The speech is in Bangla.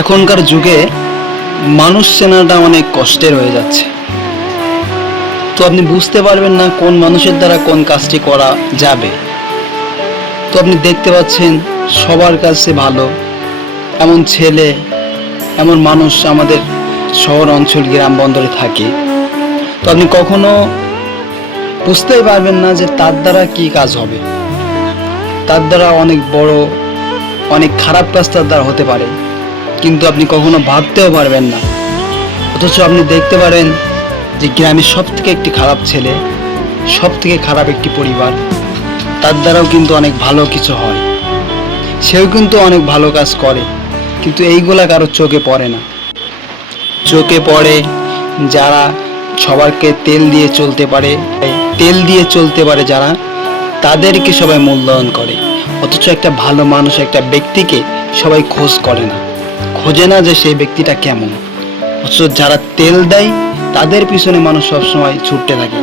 এখনকার যুগে মানুষ চেনাটা অনেক কষ্টের হয়ে যাচ্ছে। তো আপনি বুঝতে পারবেন না কোন মানুষের দ্বারা কোন কাজটি করা যাবে। তো আপনি দেখতে পাচ্ছেন সবার কাছে ভালো এমন ছেলে, এমন মানুষ আমাদের শহর অঞ্চল গ্রাম বন্দরে থাকে। তো আপনি কখনো বুঝতেই পারবেন না যে তার দ্বারা কি কাজ হবে। তার দ্বারা অনেক বড় অনেক খারাপ কাজ তার দ্বারা হতে পারে, কিন্তু আপনি কখনো ভাবতেও পারবেন না। অথচ আপনি দেখতে পারেন যে গ্রামের সব থেকে একটি খারাপ ছেলে, সব থেকে খারাপ একটি পরিবার, তার দ্বারাও কিন্তু অনেক ভালো কিছু হয়। সেও কিন্তু অনেক ভালো কাজ করে, কিন্তু এইগুলা কারো চোখে পড়ে না। চোখে পড়ে যারা সবাইকে তেল দিয়ে চলতে পারে যারা, তাদেরকে সবাই মূল্যায়ন করে। অথচ একটা ভালো মানুষ, একটা ব্যক্তিকে সবাই খোঁজ করে না, খোঁজে না যে সেই ব্যক্তিটা কেমন। অথচ যারা তেল দেয় তাদের পিছনে মানুষ সবসময় ছুটতে থাকে।